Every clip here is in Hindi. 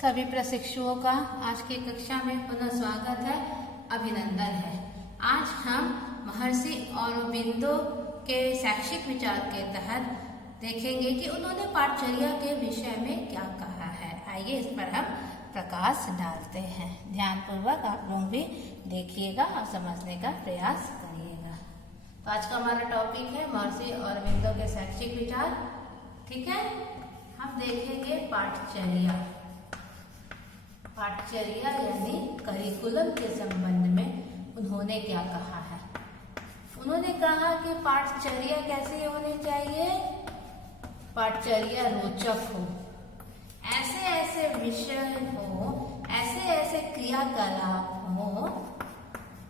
सभी प्रशिक्षुओं का आज की कक्षा में पुनः स्वागत है, अभिनंदन है। आज हम महर्षि औरोबिंदो के शैक्षिक विचार के तहत देखेंगे कि उन्होंने पाठचर्या के विषय में क्या कहा है। आइए इस पर हम प्रकाश डालते हैं। ध्यानपूर्वक आप लोग भी देखिएगा और समझने का प्रयास करिएगा। तो आज का हमारा टॉपिक है महर्षि औरोबिंदो के शैक्षिक विचार। ठीक है, हम देखेंगे पाठचर्या। पाठचर्या यानी करिकुलम के संबंध में उन्होंने क्या कहा है। उन्होंने कहा कि पाठचर्या कैसी होनी चाहिए। पाठचर्या रोचक हो, ऐसे ऐसे विषय हो, ऐसे ऐसे क्रियाकलाप हो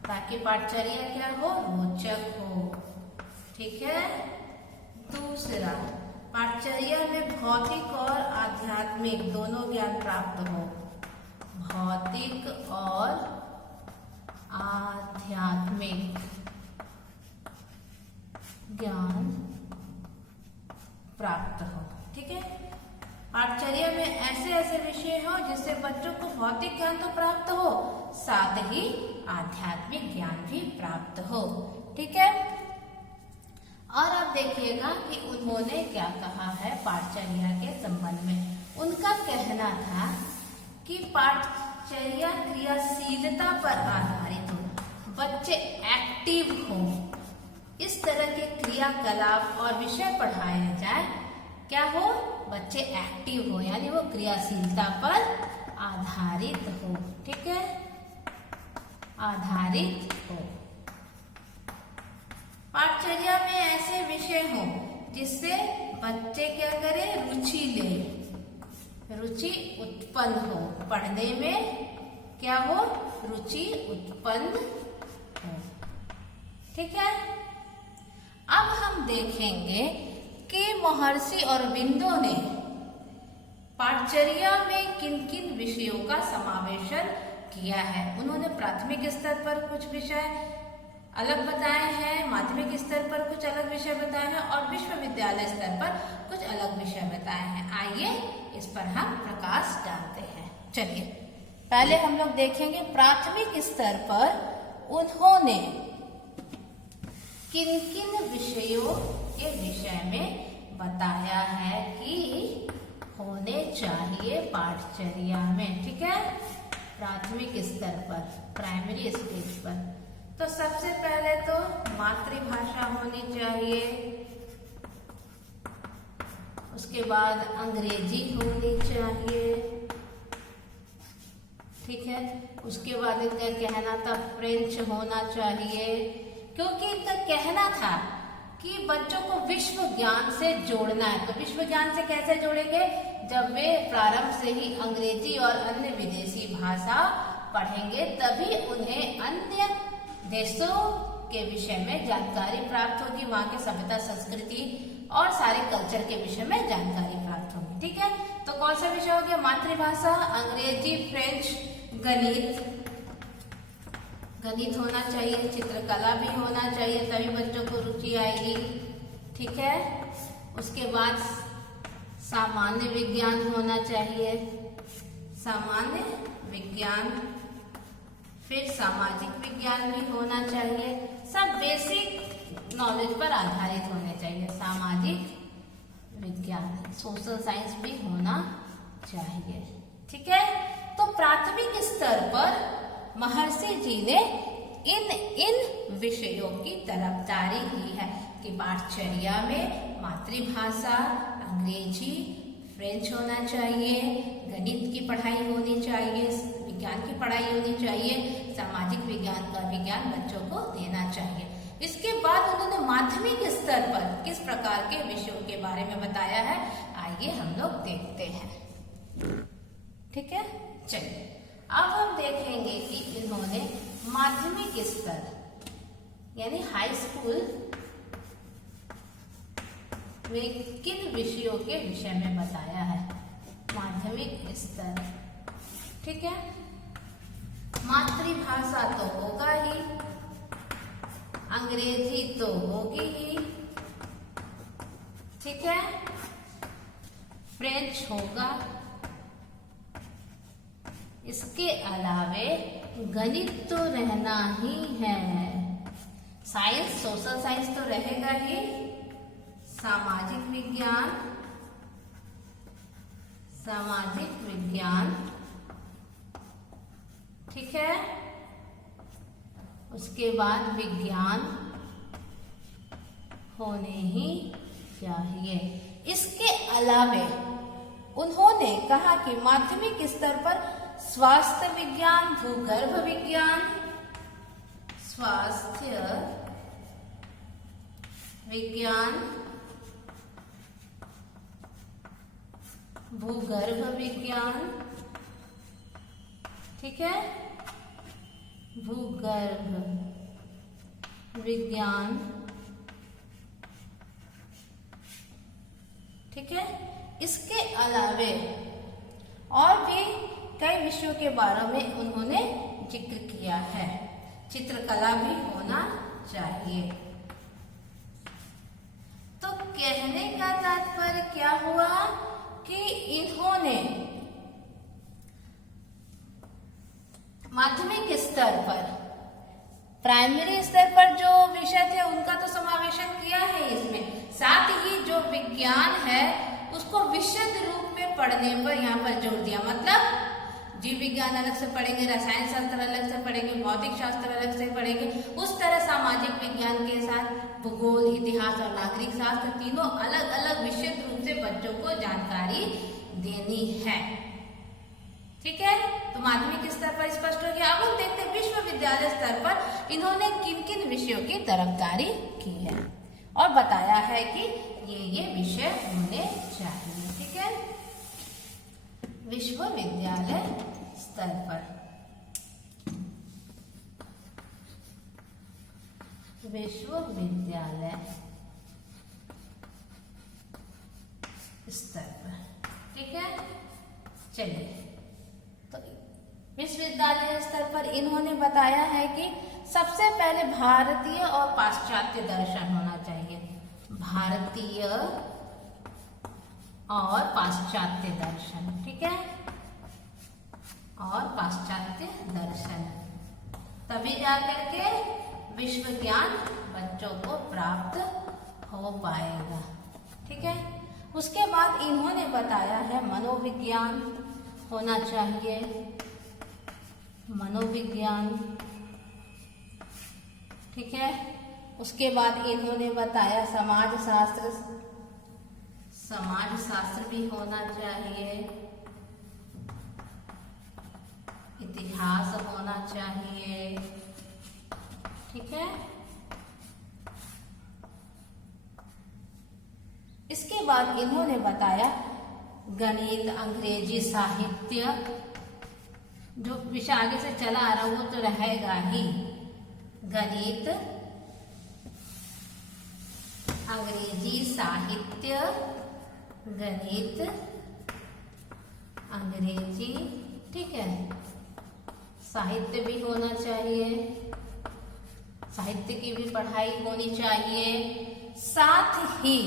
ताकि पाठचर्या क्या हो, रोचक हो। ठीक है। दूसरा, पाठचर्या में भौतिक और आध्यात्मिक दोनों ज्ञान प्राप्त हो। भौतिक और आध्यात्मिक ज्ञान प्राप्त हो। ठीक है। पाठचर्या में ऐसे ऐसे विषय हो जिससे बच्चों को भौतिक ज्ञान तो प्राप्त हो, साथ ही आध्यात्मिक ज्ञान भी प्राप्त हो। ठीक है। और अब देखिएगा कि उन्होंने क्या कहा है पाठचर्या के संबंध में। उनका कहना था कि पाठचर्या क्रियाशीलता पर आधारित हो, बच्चे एक्टिव हो, इस तरह के क्रियाकलाप और विषय पढ़ाए जाए। क्या हो, बच्चे एक्टिव हो यानी वो क्रियाशीलता पर आधारित हो। ठीक है, आधारित हो। पाठचर्या में ऐसे विषय हो जिससे बच्चे क्या करें, रुचि ले, रुचि उत्पन्न हो, पढ़ने में क्या हो, रुचि उत्पन्न हो। ठीक है। अब हम देखेंगे कि महर्षि औरोबिंदो ने पाठचर्या में किन किन विषयों का समावेशन किया है। उन्होंने प्राथमिक स्तर पर कुछ विषय अलग बताए हैं, माध्यमिक स्तर पर कुछ अलग विषय बताए हैं और विश्वविद्यालय स्तर पर कुछ अलग विषय बताए हैं। आइए इस पर हम प्रकाश डालते हैं। चलिए पहले हम लोग देखेंगे प्राथमिक स्तर पर उन्होंने किन किन विषयों के विषय में बताया है कि होने चाहिए पाठचर्या में। ठीक है, प्राथमिक स्तर पर, प्राइमरी स्टेज पर। तो सबसे पहले तो मातृभाषा होनी चाहिए, उसके बाद अंग्रेजी होनी चाहिए। ठीक है, उसके बाद इनका कहना था फ्रेंच होना चाहिए, क्योंकि इनका कहना था कि बच्चों को विश्व ज्ञान से जोड़ना है। तो विश्व ज्ञान से कैसे जोड़ेंगे, जब वे प्रारंभ से ही अंग्रेजी और अन्य विदेशी भाषा पढ़ेंगे, तभी उन्हें अन्य देशों के विषय में जानकारी प्राप्त होगी, वहां की सभ्यता, संस्कृति और सारे कल्चर के विषय में जानकारी प्राप्त होगी। ठीक है, तो कौन सा विषय हो गया, मातृभाषा, अंग्रेजी, फ्रेंच, गणित। गणित होना चाहिए, चित्रकला भी होना चाहिए, तभी बच्चों को रुचि आएगी। ठीक है, उसके बाद सामान्य विज्ञान होना चाहिए, सामान्य विज्ञान, फिर सामाजिक विज्ञान भी होना चाहिए। सब बेसिक नॉलेज पर आधारित होने चाहिए। सामाजिक विज्ञान, सोशल साइंस भी होना चाहिए। ठीक है, तो प्राथमिक स्तर पर महर्षि जी ने इन विषयों की तरफदारी की है कि पाठचर्या में मातृभाषा, अंग्रेजी, फ्रेंच होना चाहिए, गणित की पढ़ाई होनी चाहिए, विज्ञान की पढ़ाई होनी चाहिए, सामाजिक विज्ञान का विज्ञान बच्चों को देना चाहिए। इसके बाद उन्होंने माध्यमिक स्तर पर किस प्रकार के विषयों के बारे में बताया है, आइए हम लोग देखते हैं। ठीक है, चलिए अब हम देखेंगे कि इन्होंने माध्यमिक स्तर यानी हाई स्कूल में किन विषयों के विषय में बताया है। माध्यमिक स्तर, ठीक है, मातृभाषा तो होगा ही, अंग्रेजी तो होगी ही, ठीक है, फ्रेंच होगा, इसके अलावे गणित तो रहना ही है। साइंस, सोशल साइंस तो रहेगा ही। सामाजिक विज्ञान, सामाजिक विज्ञान, ठीक है। उसके बाद विज्ञान होने ही चाहिए। इसके अलावे उन्होंने कहा कि माध्यमिक स्तर पर स्वास्थ्य विज्ञान, भूगर्भ विज्ञान, स्वास्थ्य विज्ञान, भूगर्भ विज्ञान, ठीक है, भूगर्भ विज्ञान, ठीक है। इसके अलावे और भी कई विषयों के बारे में उन्होंने जिक्र किया है। चित्रकला भी होना चाहिए। तो कहने का तात्पर्य क्या हुआ कि इन्होंने माध्यमिक स्तर पर, प्राइमरी स्तर पर जो विषय थे उनका तो समावेशन किया है इसमें, साथ ही जो विज्ञान है उसको विशद रूप में पढ़ने पर यहाँ पर जोर दिया। मतलब जीव विज्ञान अलग से पढ़ेंगे, रसायन शास्त्र अलग से पढ़ेंगे, भौतिक शास्त्र अलग से पढ़ेंगे, उस तरह सामाजिक विज्ञान के साथ भूगोल, इतिहास और नागरिक शास्त्र तीनों अलग अलग विशद रूप से बच्चों को जानकारी देनी है। ठीक है, तो माध्यमिक स्तर पर स्पष्ट हो गया। अब हम देखते हैं विश्वविद्यालय स्तर पर इन्होंने किन किन विषयों की तरफदारी की है और बताया है कि ये विषय होने चाहिए। ठीक है, विश्वविद्यालय स्तर पर, विश्वविद्यालय स्तर पर, ठीक है। चलिए, तो विश्वविद्यालय स्तर पर इन्होंने बताया है कि सबसे पहले भारतीय और पाश्चात्य दर्शन होना चाहिए। भारतीय और पाश्चात्य दर्शन, ठीक है, और पाश्चात्य दर्शन, तभी जाकर के विश्व ज्ञान बच्चों को प्राप्त हो पाएगा। ठीक है, उसके बाद इन्होंने बताया है मनोविज्ञान होना चाहिए। मनोविज्ञान, ठीक है। उसके बाद इन्होंने बताया समाजशास्त्र, समाजशास्त्र भी होना चाहिए। इतिहास होना चाहिए, ठीक है। इसके बाद इन्होंने बताया गणित, अंग्रेजी, साहित्य, जो विषय आगे से चला आ रहा वो तो रहेगा ही। गणित, अंग्रेजी, साहित्य, गणित, अंग्रेजी, ठीक है। साहित्य भी होना चाहिए, साहित्य की भी पढ़ाई होनी चाहिए। साथ ही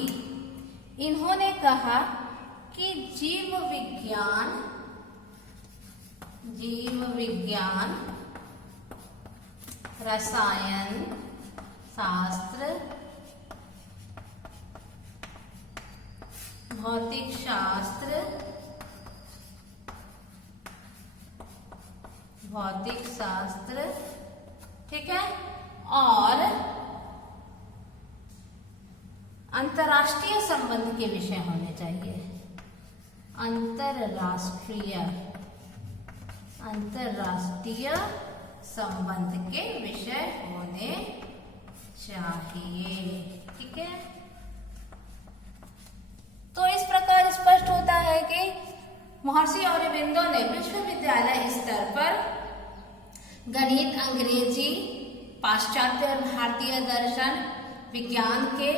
इन्होंने कहा कि जीव विज्ञान, जीव विज्ञान, रसायन शास्त्र, भौतिक शास्त्र, भौतिक शास्त्र, ठीक है, और अंतर्राष्ट्रीय संबंध के विषय होने चाहिए। अंतरराष्ट्रीय, अंतरराष्ट्रीय संबंध के विषय होने चाहिए। ठीक है, तो इस प्रकार स्पष्ट होता है कि महर्षि अरबिंदो ने विश्वविद्यालय स्तर पर गणित, अंग्रेजी, पाश्चात्य और भारतीय दर्शन, विज्ञान के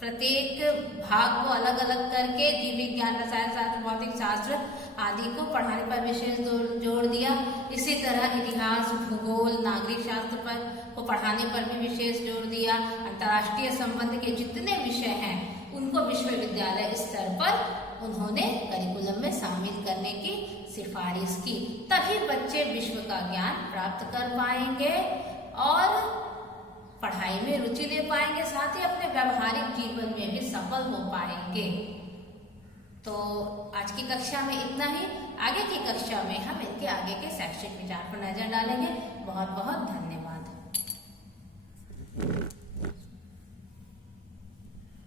प्रत्येक भाग को अलग अलग करके जीव विज्ञान, रसायन शास्त्र, भौतिक शास्त्र आदि को पढ़ाने पर विशेष जोर दिया। इसी तरह इतिहास, भूगोल, नागरिक शास्त्र पर को पढ़ाने पर भी विशेष जोर दिया। अंतर्राष्ट्रीय संबंध के जितने विषय हैं उनको विश्वविद्यालय स्तर पर उन्होंने करिकुलम में शामिल करने की सिफारिश की। तभी बच्चे विश्व का ज्ञान प्राप्त कर पाएंगे और पढ़ाई में रुचि ले पाएंगे, साथ ही अपने व्यवहारिक जीवन में भी सफल हो पाएंगे। तो आज की कक्षा में इतना ही। आगे की कक्षा में हम इनके आगे के शैक्षिक विचार पर नजर डालेंगे। बहुत बहुत धन्यवाद।